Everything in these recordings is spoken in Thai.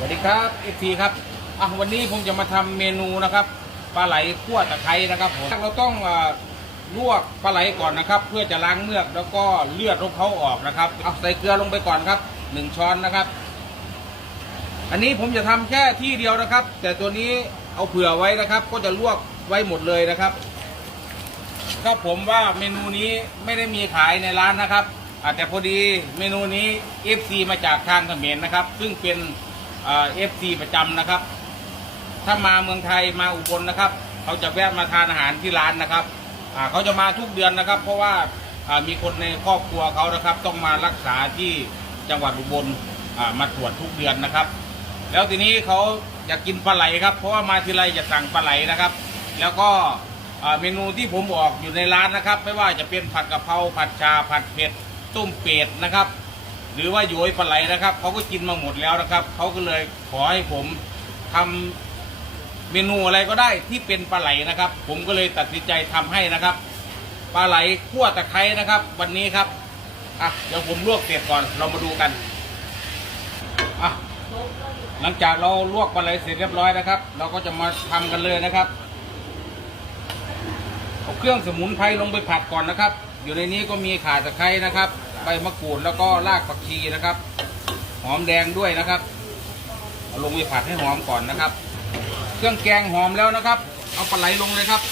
สวัสดีครับเอฟซีครับอะวันนี้ผมจะมาทำเมนูนะครับปลาไหลคั่วตะไคร้นะครับผมเราต้องอลวกปลาไหลก่อนนะครับ เพื่อจะล้างเมือกแล้วก็เลือดของเขาออกนะครับเอาใส่เกลือลงไปก่อนครับหนึ่งช้อนนะครับ อันนี้ผมจะทำแค่ที่เดียวนะครับ แต่ตัวนี้เอาเผื่อไว้นะครับ ก็จะลวกไว้หมดเลยนะครับก็ผมว่าเมนูนี้ไม่ได้มีขายในร้านนะครับแต่พอดีเมนูนี้ FC มาจากทางเขมรนะครับ ซึ่งเป็น เอฟซีประจำนะครับ ถ้ามาเมืองไทยมาอุบลนะครับ เขาจะแวะมาทานอาหารที่ร้านนะครับเขาจะมาทุกเดือนนะครับ เพราะว่ามีคนในครอบครัวเขานะครับ ต้องมารักษาที่จังหวัดอุบลมาตรวจทุกเดือนนะครับ แล้วทีนี้เขาอยากกินปลาไหลครับ เพราะว่ามาทีไรจะสั่งปลาไหลนะครับ แล้วก็เมนูที่ผมบอกอยู่ในร้านนะครับ ไม่ว่าจะเป็นผัดกะเพราผัดชาผัดเผ็ด ต้มเป็ดนะครับ หรือว่าโยยปลาไหลนะครับเขาก็กินมาหมดแล้วนะครับเขาก็เลยขอให้ผมทำเมนูอะไรก็ได้ที่เป็นปลาไหลนะครับ ผมก็เลยตัดสินใจทำให้นะครับปลาไหลคั่วตะไคร้นะครับ วันนี้ครับอะเดี๋ยวผมลวกเสร็จก่อนเรามาดูกันอะหลังจากเราลวกปลาไหลเสร็จเรียบร้อยนะครับ เราก็จะมาทำกันเลยนะครับเอาเครื่องสมุนไพรลงไปผัดก่อนนะครับ อยู่ในนี้ก็มีข่าตะไคร้นะครับ บมะกรูดแล้วก็รากผักชีนะครับ หอมแดงด้วยนะครับเอาลงไปผัดให้หอมก่อนนะครับ เครื่องแกงหอมแล้วนะครับ เอาปลาไหลลงเลยครับ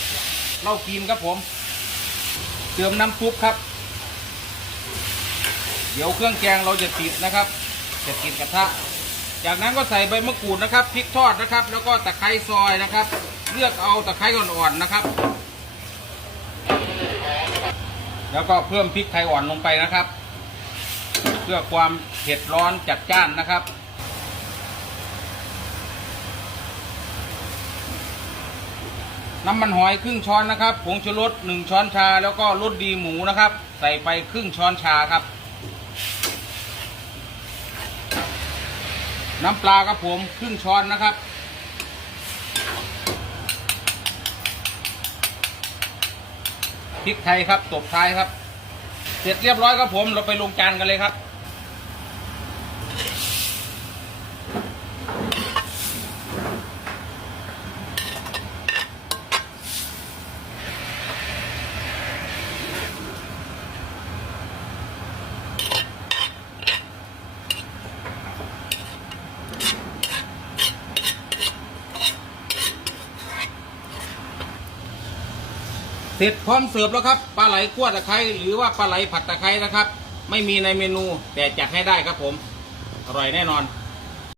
เหล้ากินครับผม เติมน้ำซุปครับ เดี๋ยวเครื่องแกงเราจะติดนะครับ จะติดกระทะ จากนั้นก็ใส่ใบมะกรูดนะครับพริกทอดนะครับ แล้วก็ตะไคร้ซอยนะครับ เลือกเอาตะไคร้อ่อนๆนะครับแล้วก็เพิ่มพริกไทยอ่อนลงไปนะครับ เพื่อความเผ็ดร้อนจัดจ้านนะครับ น้ำมันหอยครึ่งช้อนนะครับ ผงชูรสหนึ่งช้อนชา แล้วก็รสดีหมูนะครับ ใส่ไปครึ่งช้อนชาครับ น้ำปลาครับผมครึ่งช้อนนะครับพริกไทยครับตบท้ายครับ เสร็จเรียบร้อยครับผมเราไปลงจานกันเลยครับ เสร็จพร้อมเสิร์ฟแล้วครับปลาไหลคั่วตะไคร้หรือว่าปลาไหลผัดตะไคร้นะครับ ไม่มีในเมนูแต่จัดให้ได้ครับผม อร่อยแน่นอน